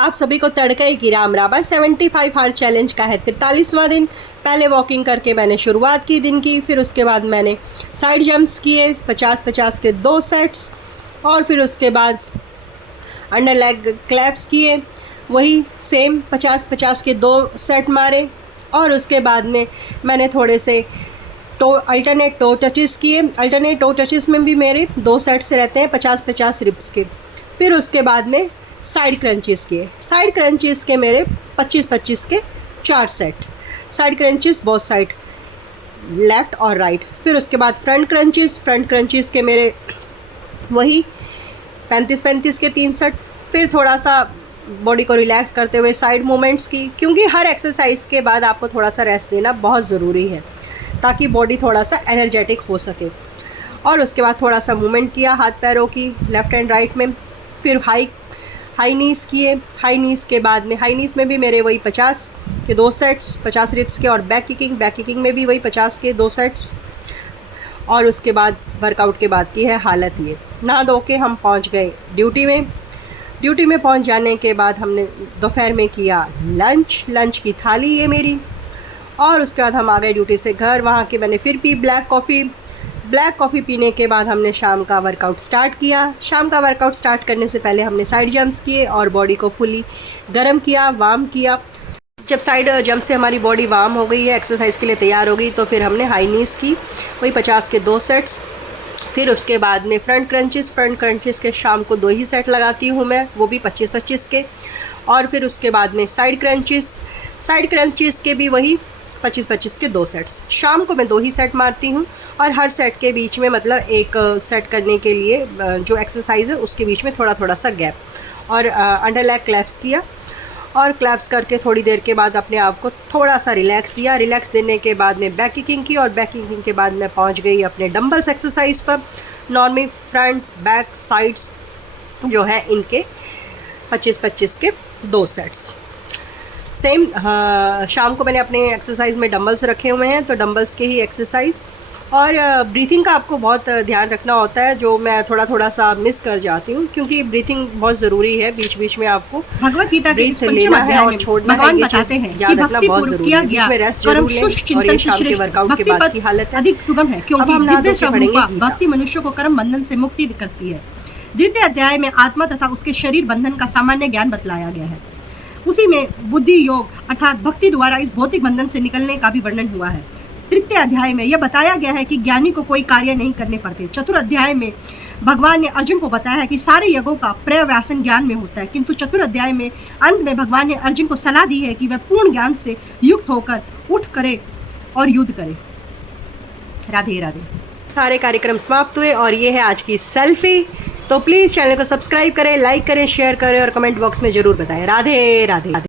आप सभी को तड़के की राम राबा 75 हार्ट चैलेंज का है 43वां दिन। पहले वॉकिंग करके मैंने शुरुआत की दिन की, फिर उसके बाद मैंने साइड जंप्स किए 50-50 के 2 सेट्स, और फिर उसके बाद अंडर लेग क्लैप्स किए, वही सेम 50-50 के 2 सेट मारे। और उसके बाद में मैंने थोड़े से अल्टरनेट टो टचेस किए। अल्टरनेट टो टचेस में भी मेरे 2 सेट्स रहते हैं 50-50 रिप्स के। फिर उसके बाद में साइड क्रंचेस किए। साइड क्रंचेस के मेरे 25-25 के 4 set, side crunches both side, left और राइट। फिर उसके बाद फ्रंट क्रंचेस के मेरे वही 35-35 के 3 सेट। फिर थोड़ा सा बॉडी को रिलैक्स करते हुए साइड मूवमेंट्स की, क्योंकि हर एक्सरसाइज के बाद आपको थोड़ा सा रेस्ट देना बहुत ज़रूरी है ताकि बॉडी थोड़ा सा एनर्जेटिक हो सके। और उसके बाद थोड़ा सा मूवमेंट किया हाथ पैरों की लेफ़्ट एंड राइट में। फिर हाई नीज़ किए। हाई नीज़ के बाद में हाई नीज़ में भी मेरे वही 50 के 2 सेट्स, 50 रिप्स के। और बैक किकिंग में भी वही 50 के 2 सेट्स। और उसके बाद वर्कआउट के बाद की है हालत ये, नहा धो के हम पहुंच गए ड्यूटी में। ड्यूटी में पहुंच जाने के बाद हमने दोपहर में किया लंच की थाली ये मेरी। और उसके बाद हम आ गए ड्यूटी से घर। वहाँ के मैंने फिर पी ब्लैक कॉफ़ी पीने के बाद हमने शाम का वर्कआउट स्टार्ट किया। शाम का वर्कआउट स्टार्ट करने से पहले हमने साइड जंप्स किए और बॉडी को फुली गर्म किया, वार्म किया। जब साइड जंप से हमारी बॉडी वार्म हो गई है, एक्सरसाइज के लिए तैयार हो गई, तो फिर हमने हाई नीज़ की, वही 50 के 2 सेट्स। फिर उसके बाद में फ्रंट क्रंचेस के शाम को 2 ही सेट लगाती हूँ मैं, वो भी 25-25 के। और फिर उसके बाद में साइड क्रंचेस के भी वही 25-25 के 2 सेट्स। शाम को मैं 2 ही सेट मारती हूँ, और हर सेट के बीच में मतलब एक सेट करने के लिए जो एक्सरसाइज है उसके बीच में थोड़ा सा गैप। और अंडर लेग क्लैप्स किया, और क्लैप्स करके थोड़ी देर के बाद अपने आप को थोड़ा सा रिलैक्स दिया। रिलैक्स देने के बाद में बैक किकिंग की, और बैक किकिंग के बाद मैं पहुंच गई अपने डंबल्स एक्सरसाइज पर। नॉर्मल फ्रंट बैक साइड्स जो है इनके 25-25 के 2 सेट्स सेम। शाम को मैंने अपने एक्सरसाइज में डंबल्स रखे हुए हैं, तो डंबल्स के ही एक्सरसाइज। और ब्रीथिंग का आपको बहुत ध्यान रखना होता है, जो मैं थोड़ा सा मिस कर जाती हूँ, क्योंकि ब्रीथिंग बहुत ज़रूरी है। बीच में आपको भगवत गीता के ब्रीथ लेना है और छोड़ना है, ये चीज़ याद रखना बहुत ज़रूरी है। बीच में रेस्ट जरूर लें। और ये शाम के वर्कआउट के बाद की हालत है अधिक सुगम है, क्योंकि दिव्य शब्दों भक्ति मनुष्य को कर्म बंधन से मुक्ति करती है। 2 अध्याय में आत्मा तथा उसके शरीर बंधन का सामान्य ज्ञान बतलाया गया है। उसी में बुद्धि योग अर्थात भक्ति द्वारा इस भौतिक बंधन से निकलने का भी वर्णन हुआ है। 3 अध्याय में यह बताया गया है कि ज्ञानी को कोई कार्य नहीं करने पड़ते। 4 अध्याय में भगवान ने अर्जुन को बताया है कि सारे यज्ञों का पर्यवसान ज्ञान में होता है, किंतु 4 अध्याय में अंत में भगवान ने अर्जुन को सलाह दी है कि वह पूर्ण ज्ञान से युक्त होकर उठ करे और युद्ध करे। राधे राधे। सारे कार्यक्रम समाप्त हुए, और ये है आज की सेल्फी। तो प्लीज़ चैनल को सब्सक्राइब करें, लाइक करें, शेयर करें, और कमेंट बॉक्स में ज़रूर बताएं। राधे राधे।